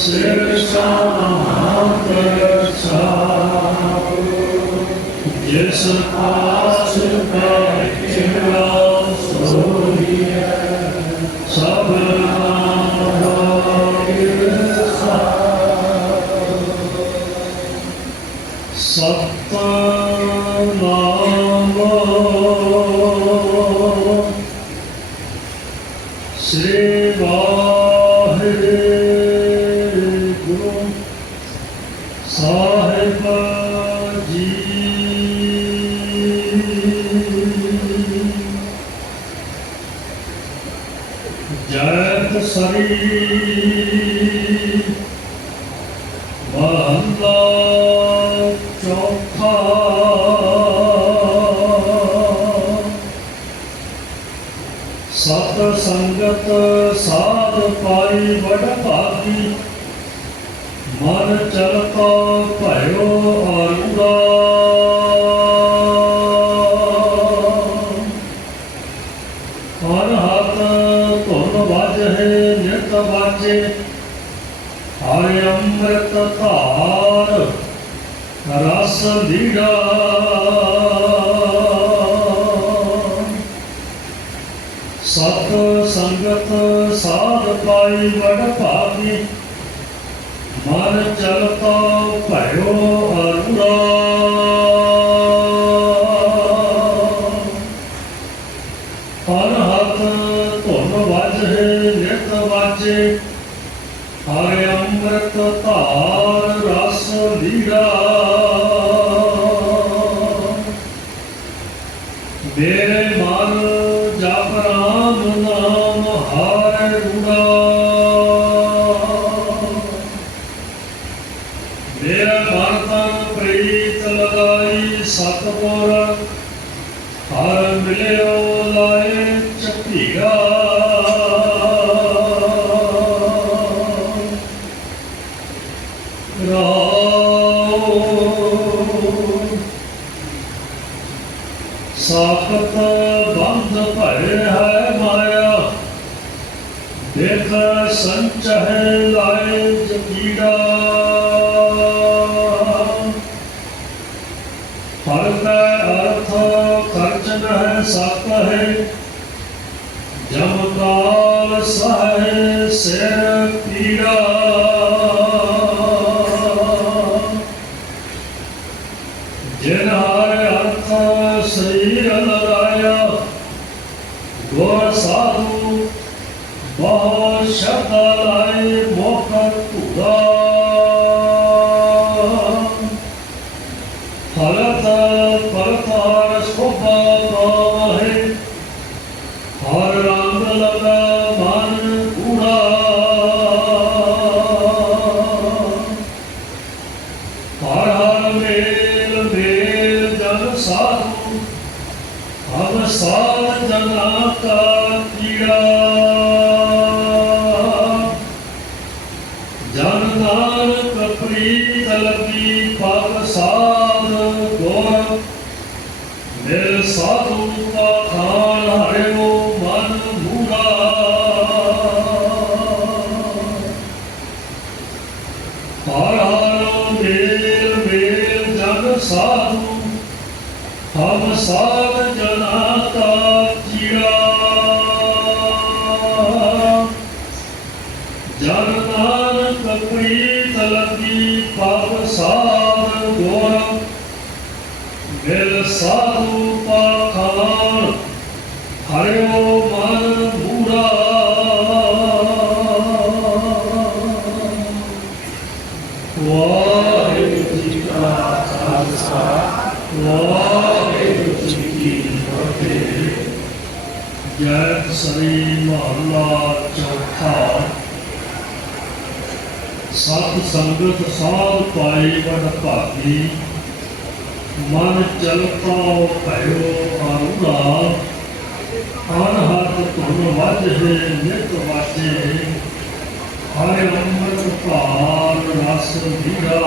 ਪਾਤਸ਼ਾਹ ਸਿਰ ਸਾਹਮਣੇ ਜਿਸ ਪਾਸ ਵਾਹਿਆ ਸੋਹੀਆ ਸਭ ਸਤਨਾਮ ਸ੍ਰੀ ਵਾਹਿਗੁਰੂ ਸਾਹਿਬ ਜੀ ਜੈਤ ਸਰੀ। ਮਹਲਾ ਚੌਥਾ। ਸਤ ਸੰਗਤ ਸਾਧ ਪਾਈ ਵਡ ਭਾਗੀ। ਮਨ ਚਲਤਾ ਭਇਓ ਆਰੂੜਾ ਵਾਜੇ ਵਾਜੇ ਹਰਿ ਅੰਮ੍ਰਿਤ ਧਾਰ ਰਸ ਲੀੜਾ। ਸਤ ਸੰਗਤ ਸਾਧ ਪਾਈ ਵਡ ਭਾਗੀ। ਰਸ ਮੇਰੇ ਮਨ ਜਪ ਰਾਮ ਨਾਮ ਹਰਿ ਰੂੜਾ। ਮੇਰਾ ਮਨ ਤਨ ਪ੍ਰੀਤ ਲਗਾਈ ਸਤਿਗੁਰ, ਹਰ ਮਿਲਿਆ ਸਾਖਤ ਬੰਧ ਭਰੇ ਹੈ ਮਾਇਆ। ਦੇਖ ਸੰਚਹਿ ਲਾਏ ਜਪੀੜਾ। ਹਰ ਕੈ ਅਰਥ ਖਰਚ ਨਹਿ ਸਤ ਹੈ ਜਮ ਕਾਲ ਸਹਿ ਸਿਰ ਪੀੜਾ। ਗੁਰ ਸਾਧੂ ਬਹੁਤ ਸ਼ਰਧਾ ਲਾਏ ਮੁਖ ਧੂੜਾ ਨਾਨਕ ਪ੍ਰੀਤ ਲਗੀ ਪਗ ਸਾਧ ਗੁਰ ਮਿਲ ਸਾਧੂ ਕਾ ਖਾਨ ਹਰਿਓ ਮਨ ਮੂੜਾ। ਹਰ ਹਰ ਮੇਲ ਮੇਲ ਜਨ ਸਾਧੂ। ਹਮ ਸਾਧ ਜਨਾ ਸਾਧੂ ਪਾਖਾਨ, ਹਰਿਓ ਮਨ ਮੂੜਾ। ਵਾਹਿਗੁਰੂ ਜੀ ਕਾ ਖਾਲਸਾ, ਵਾਹਿਗੁਰੂ ਜੀ ਕੀ ਫਤਿਹ। ਜੈ ਸ੍ਰੀ ਮਹੱਲਾ ਚੌਥਾ। ਸਤ ਸੰਗਤ ਸਾਧ ਪਾਈ ਵਡ ਭਾਗੀ ਮਨ ਚਲਤਾ ਭਇਓ ਆਰੂੜਾ ਅਨਹਤ ਧੁਨ ਵਾਜੇ ਨਿਤ ਵਾਜੇ ਹਰਿ ਅੰਮ੍ਰਿਤ ਪਾਲ ਰਸ ਵੀਰਾ